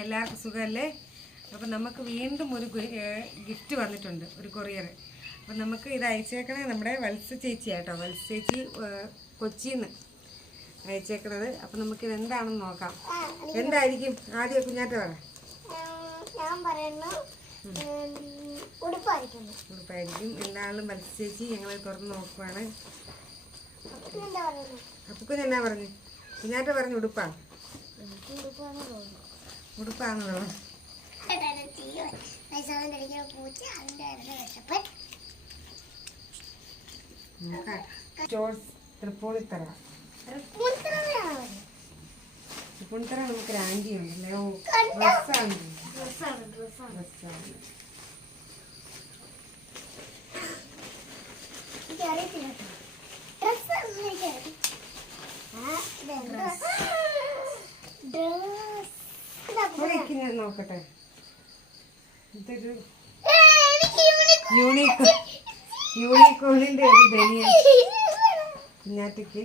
എല്ലാവർക്കും സുഖമല്ലേ? അപ്പം നമുക്ക് വീണ്ടും ഒരു ഗിഫ്റ്റ് വന്നിട്ടുണ്ട് ഒരു കൊറിയർ അപ്പം നമുക്ക് ഇത് അയച്ചേക്കണേ നമ്മുടെ വത്സ ചേച്ചി ആട്ടോ വത്സ ചേച്ചി കൊച്ചിന്ന് കൊച്ചിയിൽ നിന്ന് അയച്ചേക്കണത്. അപ്പം നമുക്കിത് എന്താണെന്ന് നോക്കാം. എന്തായിരിക്കും? ആദ്യം കുഞ്ഞാറ്റ പറ. ഞാൻ പറയുന്നു. ഉം, ഉടുപ്പായിരിക്കുന്നു. ഉറപ്പായിരിക്കും എന്താണെങ്കിലും വത്സ ചേച്ചി ഞങ്ങൾ തുറന്ന് നോക്കുവാണ്. അപ്പക്കുഞ്ഞ് എന്നാ പറഞ്ഞു? കുഞ്ഞാറ്റ പറഞ്ഞു ഉടുപ്പാ? ഉടുപ്പാണെന്നുള്ളത് തൃപ്പൂണിത്തറ. നമുക്ക് ആന്റി ഞാൻ നോക്കട്ടെ. ഒരു ബനിയൻ. കുഞ്ഞാറ്റയ്ക്ക്.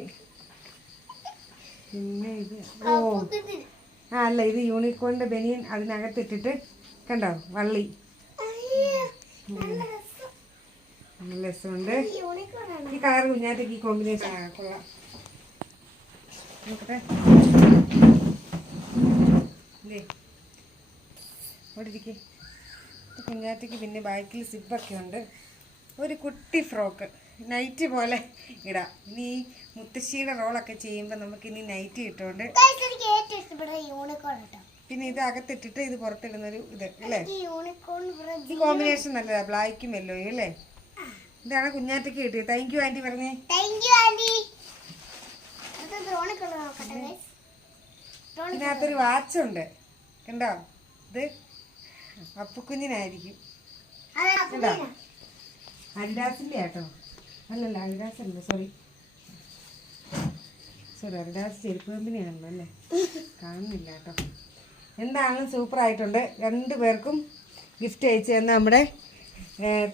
പിന്നെ ഇത് ഓ. ആ അല്ല ഇത് യൂണിക്കോണിന്റെ ബനിയൻ അതിനകത്തിട്ടിട്ട് കണ്ടോ? വള്ളി. നല്ല രസം. രസമുണ്ട്. ഈ കളർ കുഞ്ഞാറ്റയ്ക്ക് ഈ കോമ്പിനേഷൻ കൊള്ളാം. നോക്കട്ടെ. കുഞ്ഞാറ്റയ്ക്ക് പിന്നെ ബാക്കിൽ സിപ്പൊക്കെ ഉണ്ട്. ഒരു കുട്ടി ഫ്രോക്ക്. നൈറ്റ് പോലെ ഇടാം. ഇനി ഈ മുത്തശ്ശിയുടെ റോളൊക്കെ ചെയ്യുമ്പോൾ നമുക്ക് ഇനി നൈറ്റ് കിട്ടുന്നുണ്ട്. പിന്നെ ഇത് അകത്തിട്ടിട്ട് ഇത് പുറത്തിടുന്നൊരു ഇത് അല്ലേ? ഈ കോമ്പിനേഷൻ നല്ലതാ. ബ്ലാക്കും യെല്ലോയും അല്ലേ? ഇതാണ് കുഞ്ഞാറ്റയ്ക്ക് കിട്ടിയത്. താങ്ക് യു ആന്റി പറഞ്ഞേ. ഇതിനകത്തൊരു വാച്ചുണ്ട് കണ്ടോ? ഇത് അപ്പുക്കുഞ്ഞിനായിരിക്കും. കണ്ടോ? അരിദാസിന്റെ ആട്ടോ. അല്ലല്ല അരിദാസ് അല്ല സോറി സോറി അരിദാസ് ചെരുപ്പ് കമ്പനിയാണല്ലോ അല്ലേ? കാണുന്നില്ല കേട്ടോ. എന്താണെങ്കിലും സൂപ്പർ ആയിട്ടുണ്ട്. രണ്ട് പേർക്കും ഗിഫ്റ്റ് അയച്ചു തന്ന നമ്മുടെ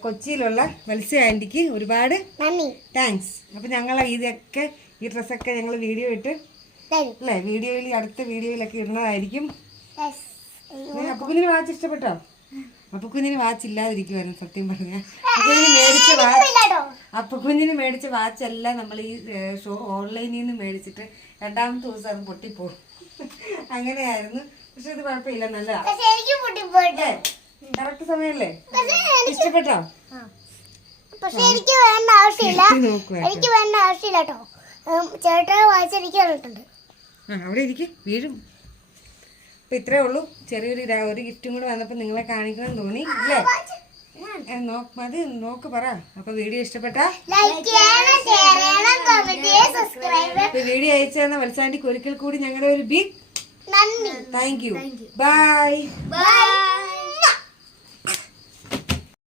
കൊച്ചിയിലുള്ള മത്സ്യ ആന്റിക്ക് ഒരുപാട് താങ്ക്സ്. അപ്പം ഞങ്ങൾ ഇതൊക്കെ ഈ ഡ്രസ്സൊക്കെ ഞങ്ങൾ വീഡിയോ ഇട്ട് അല്ലേ? വീഡിയോയിൽ അടുത്ത വീഡിയോയിലൊക്കെ ഇടുന്നതായിരിക്കും. അപ്പുക്കുഞ്ഞിന് വാച്ച് ഇഷ്ടപ്പെട്ടോ? അപ്പുക്കുഞ്ഞിന് വാച്ച് ഇല്ലാതിരിക്കുമായിരുന്നു സത്യം പറഞ്ഞാൽ അപ്പുക്കുഞ്ഞിന് മേടിച്ച വാച്ച് അപ്പുക്കുഞ്ഞിന് മേടിച്ച വാച്ച് എല്ലാം നമ്മൾ ഈ ഷോ ഓൺലൈനിൽ നിന്ന് മേടിച്ചിട്ട് രണ്ടാമത്തെ ദിവസം അത് പൊട്ടിപ്പോകും അങ്ങനെയായിരുന്നു. പക്ഷെ ഇത് കുഴപ്പമില്ല നല്ലതാ. കറക്റ്റ് സമയല്ലേ? ഇഷ്ടപ്പെട്ടോ? പക്ഷെ എനിക്ക് വേണ്ട ആവശ്യമില്ല. എനിക്ക് വേണ്ട ആവശ്യമില്ല കേട്ടോ. ചേട്ടനെ വായിച്ച് എനിക്ക് തന്നിട്ടുണ്ട് അവിടെ ഇരിക്കും വീഴും. അപ്പൊ ഇത്രേ ഉള്ളൂ. ചെറിയൊരു ഒരു ഗിഫ്റ്റും കൂടെ വന്നപ്പോൾ നിങ്ങളെ കാണിക്കണം തോന്നി അല്ലേ? മതി നോക്ക് പറ. അപ്പൊ വീഡിയോ ഇഷ്ടപ്പെട്ട? ലൈക്ക് ചെയ്യണം ഷെയർ ചെയ്യണം കമന്റ് ചെയ്യണം സബ്സ്ക്രൈബ് അപ്പൊ വീഡിയോ അയച്ചു തന്ന വത്സാന്റിക്ക് ഒരിക്കൽ കൂടി ഞങ്ങളുടെ ഒരു big thank you bye bye